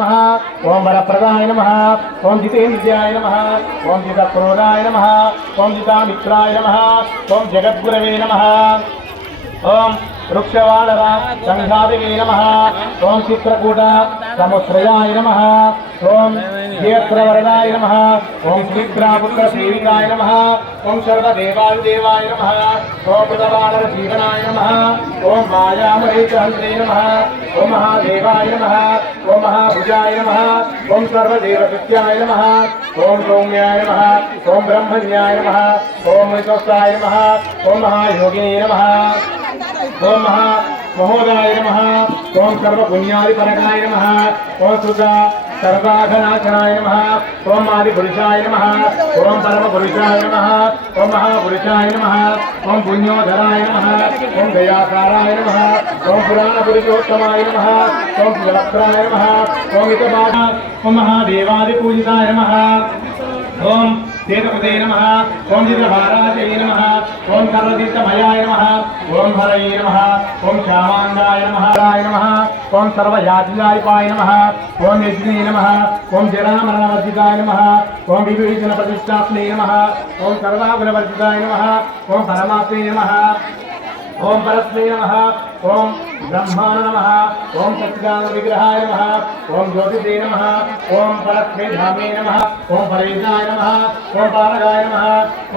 नमः ओम वरप्रदाय नमः ओम जितेन्द्रियाय नमः ओम जितक्रोधाय नमः ओम जितामित्राय नमः ओम जगद्गुरवे नमः ओम वृक्षवाणरा संघादिवे नमः ओम चित्रकूट समुश्रयाय नमः ओम क्षेत्रवरदाय नमः ओम श्रीद्रापुत्र सेविकाय नमः ओम सर्वदेवादिदेवाय नमः ओम प्रतवानरजीवनाय नमः ओम मायामहेशहस्रे नमः ओम महादेवाय नमः ओम महाभुजाय नमः ओम सर्वदेवकृत्याय नमः ओम सौम्याय नमः ओम ब्रह्मण्याय नमः ओम विश्वस्ताय नमः ओम महायोगिने नमः ओम महोदयाय नमः ओम सर्वपुण्यादिपरकाय नमः ओम सुधा सर्वाघनाशनाय नमः ओम आदिपुरुषाय नमः ओम परमपुरुषाय नमः ओम महापुरुषाय नमः ओम पुण्योधराय नमः ओम दयाकाराय नमः ओम पुराणपुरुषोत्तमाय नमः ओम सुलभ्राय नमः ओम इतबाधा ओम महादेवादिपूजिताय नमः ओम तेजपदे नमः ओम जितभाराजये नमः ओम सर्वतीर्थमयाय नमः ओम हरये नमः ओम श्यामांगाय नमः ओम सर्वयातिजायपाय नमः ओम यज्ञे नमः ओम जरामरणवर्जिताय नमः ओम विभीषणप्रतिष्ठात्मने नमः ओम सर्वागुणवर्जिताय नमः ओम परमात्मे नमः ओम परस्मै नमः ओम ब्रह्माण नमः ओम सच्चिदानंद विग्रहाय नमः ओम ज्योतिषे नमः ओम परस्मै धामे नमः ओम परेशाय नमः ओम पारगाय नमः